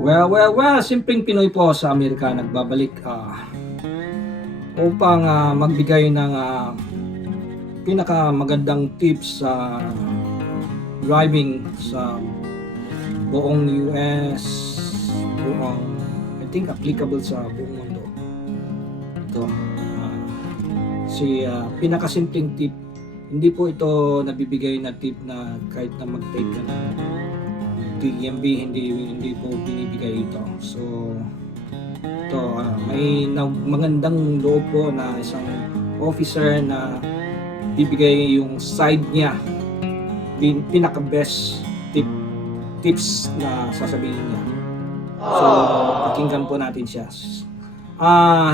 Well, Simpleng Pinoy po sa Amerika nagbabalik upang magbigay ng pinakamagandang tips sa driving sa buong US, buong, I think applicable sa buong mundo. Ito, pinakasimpleng tip, hindi po ito nabibigay na tip na kahit na mag-take ka ng DMV, hindi po binibigay ito. So ito, may magandang loob po na isang officer na bibigay yung side niya, pinaka best tips na sasabihin niya. So pakinggan po natin siya.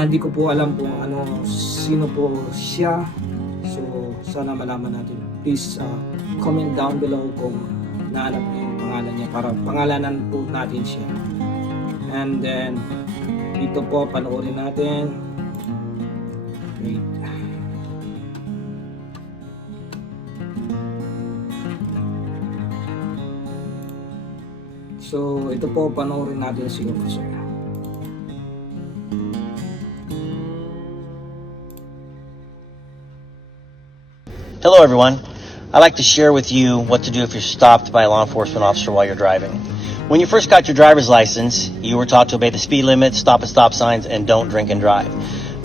Hindi ko po alam kung sino po siya, so sana malaman natin. Please comment down below kung nahanap niyo yung pangalan niya para pangalanan po natin siya. And then dito po panoorin natin. Wait. So ito po panoorin natin si officer. Hello everyone. I'd like to share with you what to do if you're stopped by a law enforcement officer while you're driving. When you first got your driver's license, you were taught to obey the speed limit, stop at stop signs, and don't drink and drive.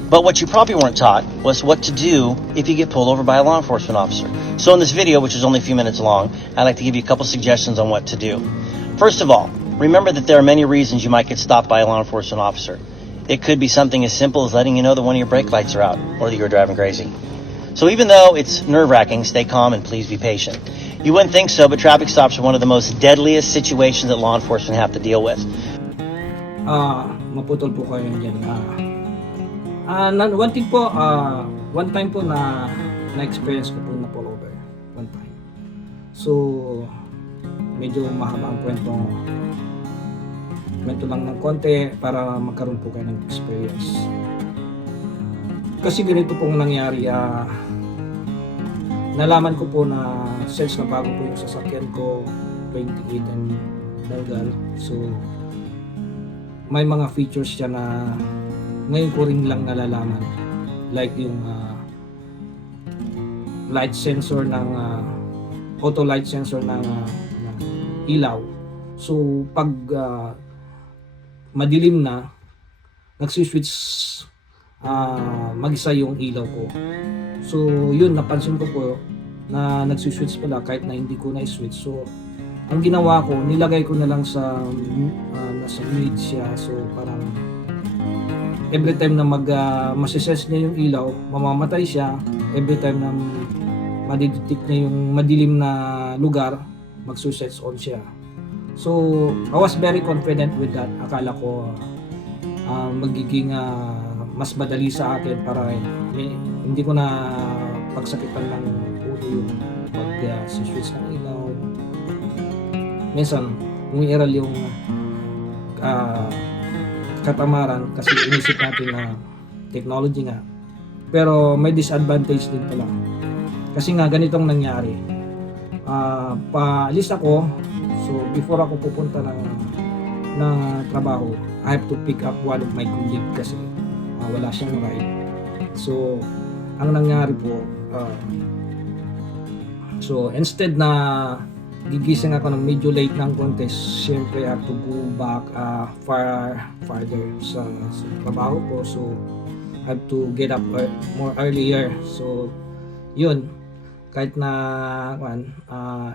But what you probably weren't taught was what to do if you get pulled over by a law enforcement officer. So in this video, which is only a few minutes long, I'd like to give you a couple suggestions on what to do. First of all, remember that there are many reasons you might get stopped by a law enforcement officer. It could be something as simple as letting you know that one of your brake lights are out or that you're driving crazy. So even though it's nerve-wracking, stay calm and please be patient. You wouldn't think so, but traffic stops are one of the most deadliest situations that law enforcement have to deal with. Maputol po kayo dyan. One thing po, one time po na-experience ko po na pull over. One time. So, medyo mahaba ang kwento lang ng konti para magkaroon po kayo ng experience. Kasi ganito pong nangyari, nalaman ko po na since na bago po yung sasakyan ko, 28 and model. So may mga features siya na ngayon ko rin lang nalalaman, like yung light sensor ng auto light sensor ng ilaw. So pag madilim na, nagsiswitch mag-isa yung ilaw ko. So yun, napansin ko po na nagsiswitch pala kahit na hindi ko na-switch. So ang ginawa ko, nilagay ko na lang sa nasa mid siya. So parang every time na masisense niya yung ilaw, mamamatay siya. Every time na madidetect niya yung madilim na lugar, magsuswitch on siya. So I was very confident with that. Akala ko magiging mas madali sa akin para hindi ko na pagsakitan ng ulo yung pag-switch ng ilaw. Minsan umiiral yung katamaran kasi inisip natin na technology nga. Pero may disadvantage din pala. Kasi nga ganitong nangyari. Paalis ako, so before ako pupunta ng trabaho, I have to pick up one of my colleague kasi wala siyang ride. So ang nangyari po, so instead na gigising ako ng medyo late ng contest, syempre I have to go back farther sa trabaho ko. So I have to get up more earlier. So yun, kahit na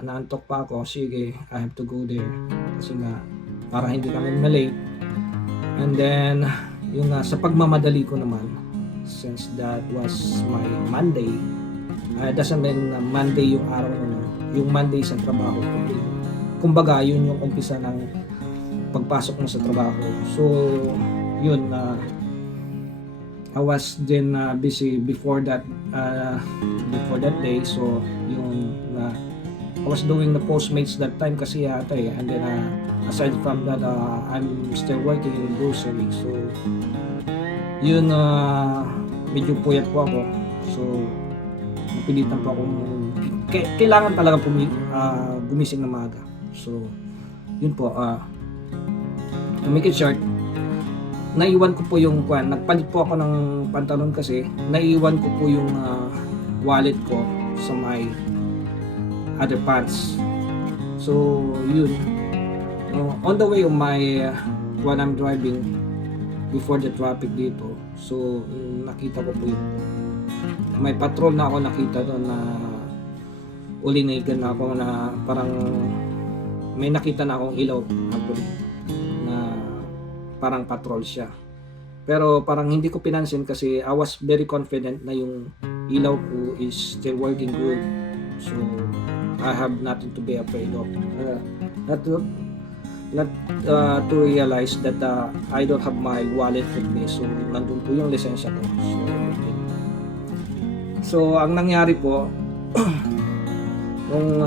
naantok pa ako, sige, I have to go there kasi nga para hindi kami malate. And then yung sa pagmamadali ko naman, since that was my Monday, doesn't mean Monday yung araw na yung Monday sa trabaho ko. Kumbaga yun yung umpisa ng pagpasok mo sa trabaho. So yun, I was then busy before that day. So yung I was doing the Postmates that time kasi yata and then aside from that, I'm still working in grocery. So yun, medyo puyat po ako. So napilitan po akong kailangan talaga gumising na maaga. So yun po, to make it short, naiwan ko po yung nagpalit po ako ng pantalon kasi naiwan ko po yung wallet ko sa my other pants. So yun, on the way on my when I'm driving before the traffic dito, so nakita ko po yung may patrol na ako nakita doon na ulinigan na ako na parang may nakita na akong ilaw actually na parang patrol siya. Pero parang hindi ko pinansin kasi I was very confident na yung ilaw ko is still working good. So I have nothing to be afraid of. Not to realize that I don't have my wallet with me. So nandun po yung lisensya ko. So ang nangyari po nung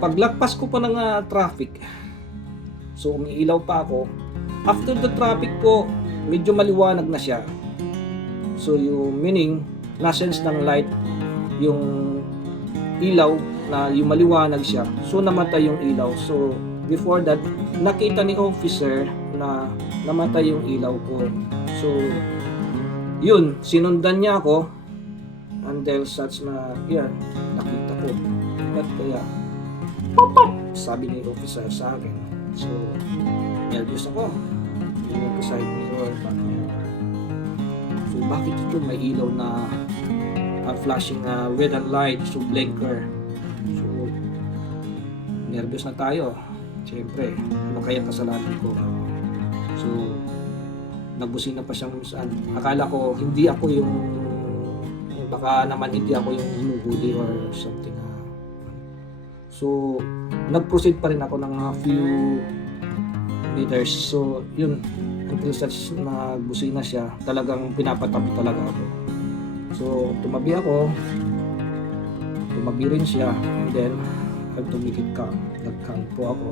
paglagpas ko po ng traffic, so umiilaw pa ako. After the traffic po, medyo maliwanag na siya. So yung meaning, na-sense ng light yung ilaw na yung maliwanag siya. So namatay yung ilaw. So before that, nakita ni officer na namatay yung ilaw ko. So yun, sinundan niya ako until such na yan, nakita ko. But kaya pop, sabi ni officer sa akin. So nervous ako. Tingnan ko side mirror, back mirror. So bakit ito may ilaw na flashing red and light, so blinker. So nervous na tayo. Siyempre, ano kaya kasalanan ko? So nagbusina pa siyang saan. Akala ko hindi ako yung baka naman hindi ako yung hinuhuli or something. So nag-proceed pa rin ako ng few meters. So yun, until such na busina siya, talagang pinapatabi talaga ako. So tumabi rin siya, and then I have to make it calm. Nag-calm po ako.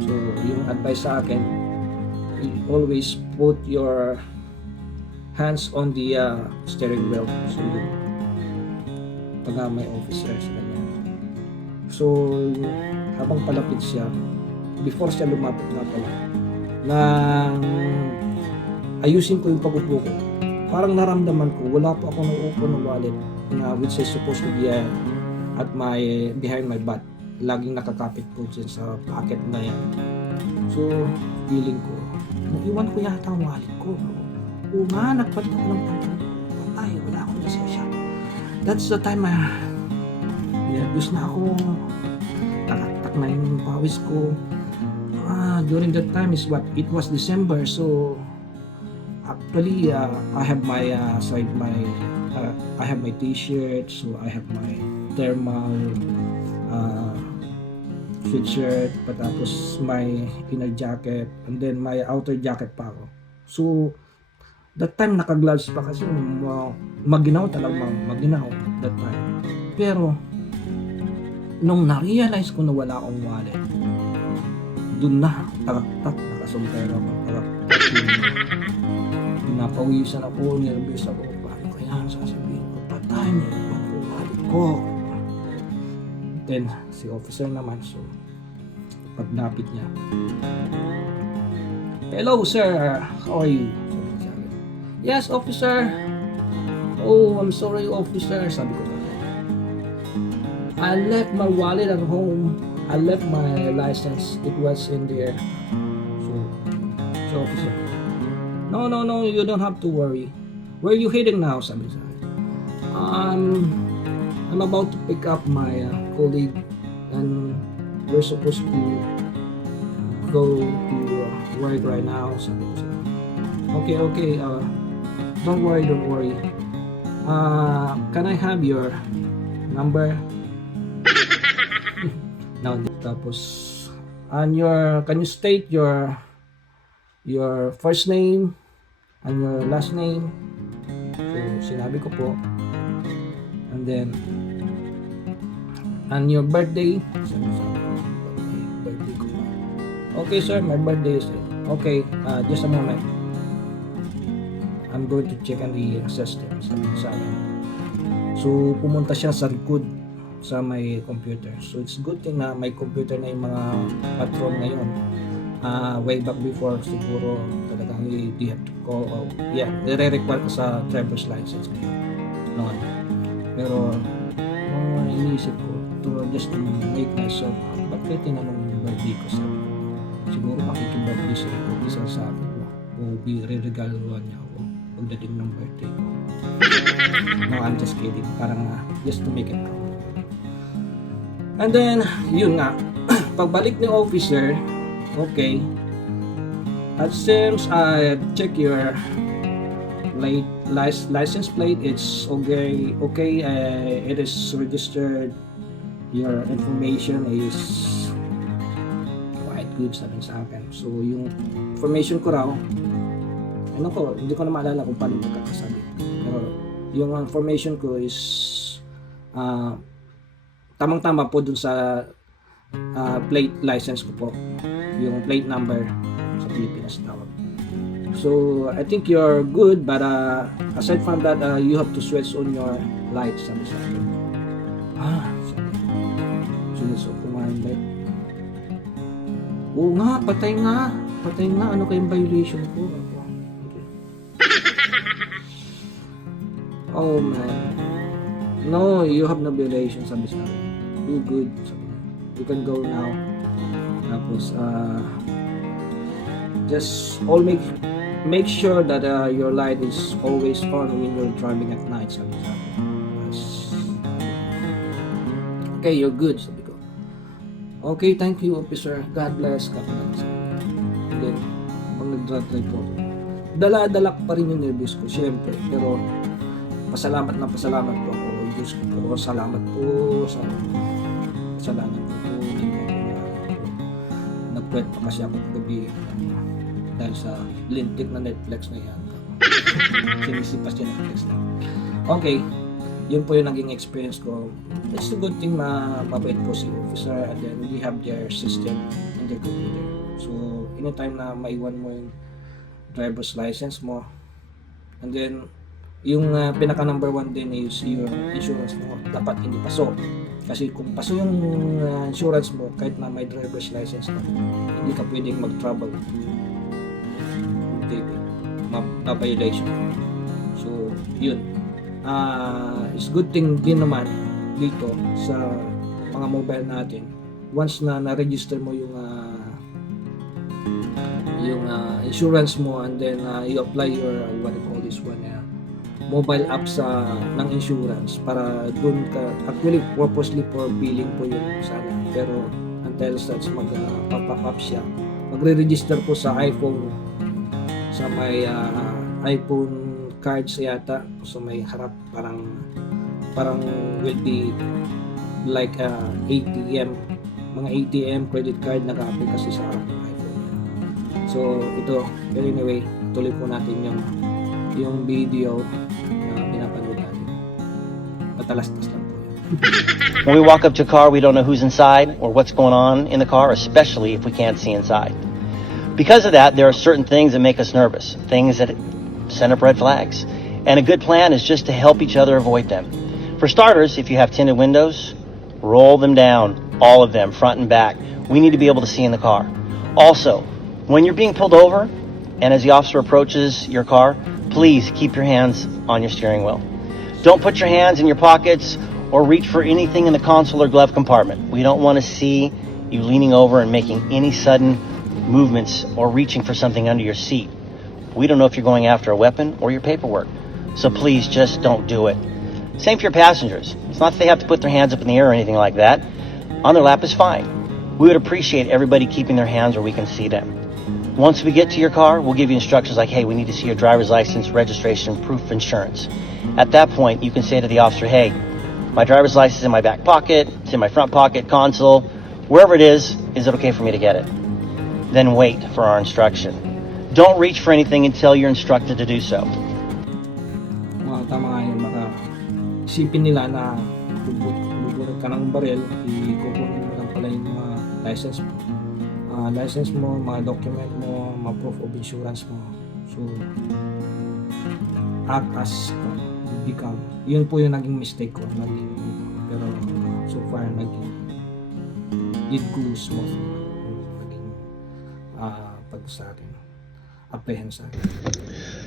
So yung advice sa akin, always put your hands on the steering wheel. So yun, pag may officer sa kanya. So habang palapit siya, before siya lumapit na pala, na ayusin ko yung pag-upo ko, parang naramdaman ko wala pa ako nauupo na wallet na which is supposed to be at my behind my butt. Laging nakakapit po dyan sa pocket na yan. So feeling ko naiwan ko yata ang wallet ko. Oo nga, nagpalit ako ng pantalon. Patay, wala akong lisensya. That's the time nervous na ako. Takak na yung pawis ko. During that time is what? It was December. So actually, I have my I have my t-shirt. So I have my thermal sweatshirt. Patapos my inner jacket. And then my outer jacket pa ako. So that time naka-gloves pa kasi maginaw that time. Pero nung na-realize ko na wala akong wallet, dun na takak-tak, nakasumpero ako, takak-tak. Napawisan ako, nervous ako, paano kaya sasabihin ko, patay niya yung wallet ko. Then si officer naman, so paglapit niya, hello sir, how are you? Yes, officer. Oh, I'm sorry, officer. Sabi ko, I left my wallet at home. I left my license. It was in there. So officer, no, you don't have to worry. Where are you heading now? Sabi sa akin. I'm about to pick up my colleague, and we're supposed to go to work right now. Sabi ko sa akin. Okay. Don't worry. Can I have your number? Now, tapos, and can you state your first name and your last name? So, sinabi ko po. And then, and your birthday? Birthday ko pa. Okay, sir, my birthday is okay. Just a moment. I'm going to check on the system. Sabi sa akin. So pumunta siya sa likod sa may computer. So it's good thing na may computer na yung mga patron ngayon. way back before, siguro talagang you have to call, nire-require ka sa driver's license ngayon noon. Pero iniisip ko just to make myself ba't kayo tinanong yung birthday ko, sabi ko siguro makikibirthday siya ko, isa sa akin ko o re-regaluhan niya ako pagdating ng birthday ko. No, I'm just kidding, parang just to make it out. And then yun nga, pagbalik ni officer, okay, it seems I check your license plate, it's okay, it is registered, your information is quite good, sabi sa akin. So yung information ko raw, hindi ko na maalala kung paano magkakasabi, pero yung information ko is tamang-tama po dun sa plate license ko po, yung plate number sa Pilipinas tawag. So I think you're good, but aside from that, you have to switch on your lights, sabi sa akin. Switch on my light. Oo nga, patay nga, ano kayong violation ko? Oh man, no, you have no violation, sabi sa akin. You good, sabi niya. You can go now. Tapos just make sure that your light is always on when you're driving at night, sabi sa akin. Okay, you're good, sabi ko. Okay, thank you, officer. God bless. And then pag nag-drive po, dala-dala pa rin yung nervous ko, syempre, pero pasalamat po ako, Diyos ko po, salamat po sa kasalanan ko po, nagkwet pa kasi ako gabi dahil sa lintik na Netflix na yan. Sinisipas yung Netflix na. Okay, yun po yung naging experience ko. It's a good thing na mabait po si officer, and then we have their system in their computer. So anytime na maiwan mo yung driver's license mo, and then yung pinaka number 1 din is your insurance mo, dapat hindi paso. Kasi kung paso yung insurance mo, kahit na may driver's license na, hindi ka pwedeng mag-travel. Hindi, ma-violation. So yun, it's good thing din naman dito sa mga mobile natin, once na na-register mo yung insurance mo, and then you apply your what do you call this one, mobile app ng insurance, para dun ka actually purposely for billing po yun sana, pero until such pop up siya, magre-register po sa iPhone, sa may iPhone cards yata, so may harap parang will be like ATM, mga ATM credit card naka-apply kasi sa iPhone. So ito, but anyway, tuloy po natin yung video na pinapanood natin. Matalastas lang po yun. When we walk up to a car, we don't know who's inside or what's going on in the car, especially if we can't see inside. Because of that, there are certain things that make us nervous, things that send up red flags. And a good plan is just to help each other avoid them. For starters, if you have tinted windows, roll them down, all of them, front and back. We need to be able to see in the car. Also, when you're being pulled over, and as the officer approaches your car, please keep your hands on your steering wheel. Don't put your hands in your pockets or reach for anything in the console or glove compartment. We don't want to see you leaning over and making any sudden movements or reaching for something under your seat. We don't know if you're going after a weapon or your paperwork. So please just don't do it. Same for your passengers. It's not that they have to put their hands up in the air or anything like that. On their lap is fine. We would appreciate everybody keeping their hands where we can see them. Once we get to your car, we'll give you instructions like, hey, we need to see your driver's license, registration, proof of insurance. At that point, you can say to the officer, hey, my driver's license is in my back pocket, it's in my front pocket, console, wherever it is it okay for me to get it? Then wait for our instruction. Don't reach for anything until you're instructed to do so. Tama nga yun, isipin nila na bubunod ka ng baril, ikukunin mo lang pala yung mga license mo, mga document mo, mga proof of insurance mo. So act as become. Yun po yung naging mistake ko, pero so far it goes smooth. Naging po sa akin. Apehen sa akin.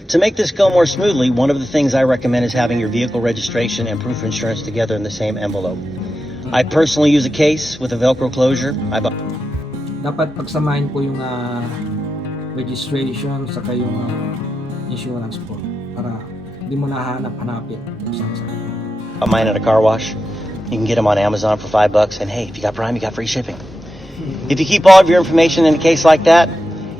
To make this go more smoothly, one of the things I recommend is having your vehicle registration and proof of insurance together in the same envelope. I personally use a case with a Velcro closure. Dapat pagsamahin po yung registration saka yung insurance po para hindi mo nahanap-hanapin kung saan. Mine at a car wash. You can get them on Amazon for $5, and hey, if you got Prime, you got free shipping. If you keep all of your information in a case like that,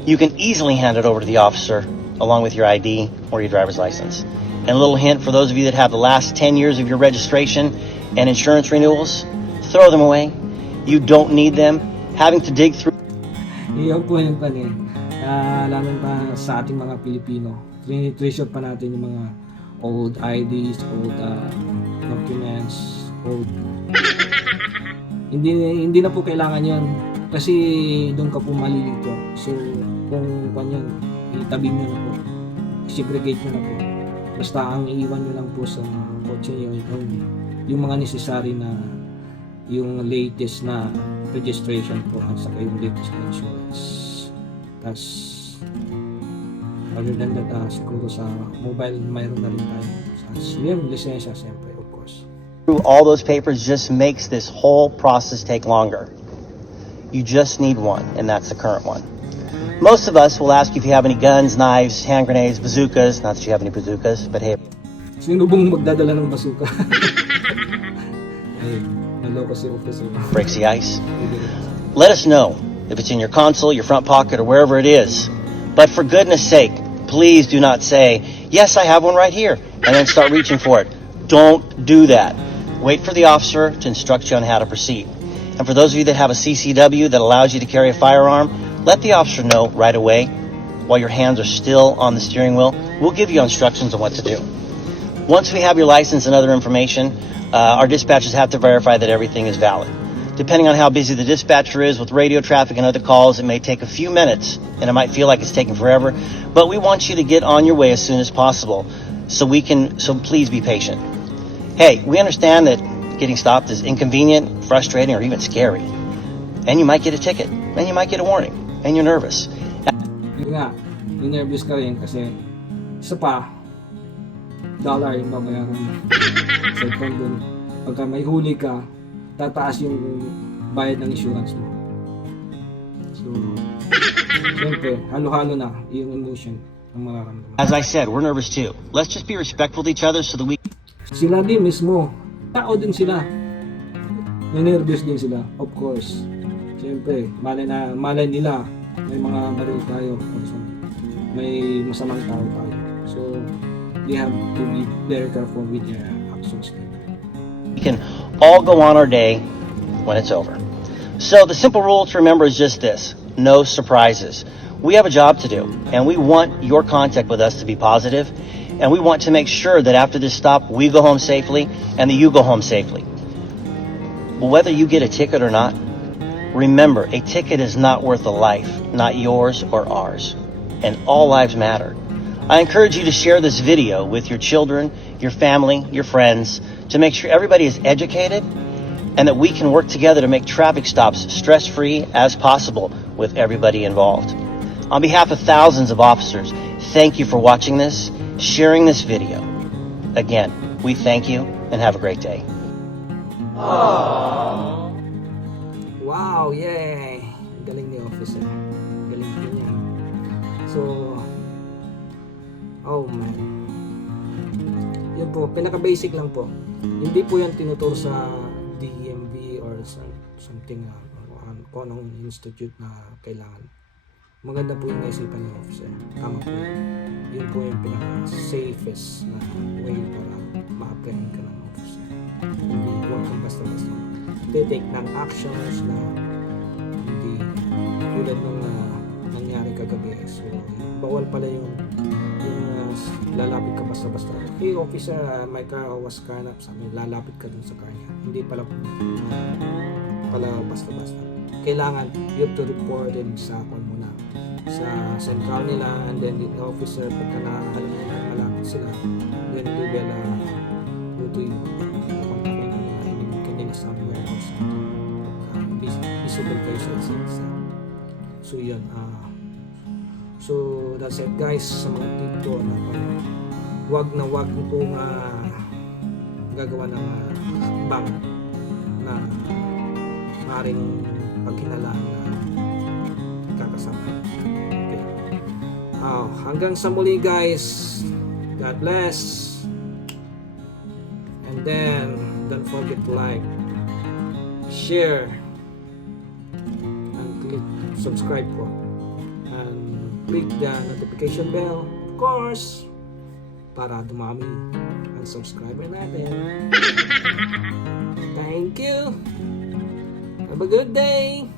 you can easily hand it over to the officer along with your ID or your driver's license. And a little hint for those of you that have the last 10 years of your registration and insurance renewals, throw them away. You don't need them. Having to dig through. Iyon po yung lalo pa sa ating mga Pilipino. Treasure pa natin yung mga old IDs, old documents, old. Hindi na po kailangan yon kasi doon ka po malilito. So kung kanyan, itabi nyo na po, segregate nyo na po. Basta ang iiwan nyo lang po sa kotse nyo yung mga necessary na yung latest na registration po at saka yung latest na insurance. Tapos other than that, siguro sa mobile mayroon na rin tayo yung lisensya siyempre, of course. Through all those papers just makes this whole process take longer. You just need one, and that's the current one. Most of us will ask you if you have any guns, knives, hand grenades, bazookas. Not that you have any bazookas, but hey. Sino bang magdadala ng bazooka? Ay, naloko si officer. Breaks the ice. Let us know if it's in your console, your front pocket, or wherever it is. But for goodness sake, please do not say, yes, I have one right here, and then start reaching for it. Don't do that. Wait for the officer to instruct you on how to proceed. And for those of you that have a CCW that allows you to carry a firearm, let the officer know right away while your hands are still on the steering wheel. We'll give you instructions on what to do. Once we have your license and other information, our dispatchers have to verify that everything is valid. Depending on how busy the dispatcher is with radio traffic and other calls, it may take a few minutes and it might feel like it's taking forever, but we want you to get on your way as soon as possible so please be patient. Hey, we understand that getting stopped is inconvenient, frustrating, or even scary. And you might get a ticket, and you might get a warning, and you're nervous. Yun nga, nervous ka rin kasi isa pa, dollar yung babayaran mo. So dun, pagka may huli ka, tataas yung bayad ng insurance mo. So, siyempre, halo-halo na yung emotion ng mararamdaman. As I said, we're nervous too. Let's just be respectful to each other so that we... Sila din mismo, tao din sila. Nervous din sila, of course. Siyempre, malay nila, may mga baril tayo, may masamang tao tayo. So, they have to be very careful with their actions. We can all go on our day when it's over. So the simple rule to remember is just this: no surprises. We have a job to do, and we want your contact with us to be positive, and we want to make sure that after this stop, we go home safely and that you go home safely. Well, whether you get a ticket or not, remember, a ticket is not worth a life, not yours or ours, and all lives matter. I encourage you to share this video with your children, your family, your friends, to make sure everybody is educated and that we can work together to make traffic stops stress-free as possible with everybody involved. On behalf of thousands of officers, thank you for watching this, sharing this video. Again, we thank you and have a great day. Wow, yay! Galing ni officer. Galing po niya. So, oh man. Yan po, pinaka-basic lang po. Hindi po yan tinuturo sa DMV or something kung anong institute na kailangan. Maganda po yung naisipan ng officer. Tama po yun. Yun po yung pinaka-safest na way para ma-apprehend ka ng officer. Hindi huwag kang basta-basta take ng actions na hindi tulad nung nangyari kagabi. So, bawal pala yung lalapit ka basta-basta. Hey officer, may car was carnap, sabi lalapit ka dun sa car niya. Hindi pala basta-basta. Kailangan you have to report din sa muna sa central nila, and then the officer pagka nakahalang na malapit sila, then they will go to you somewhere else visible kayo sa exam. So yun, So that's it guys, sa mga tip ko na wag niyo pong gagawa ng bang na maaaring pagkinalaan na kakasama. Okay. Hanggang sa muli guys, God bless. And then don't forget to like, share, and click subscribe po, and click the notification bell, of course, para dumami ang subscriber natin. Thank you. Have a good day.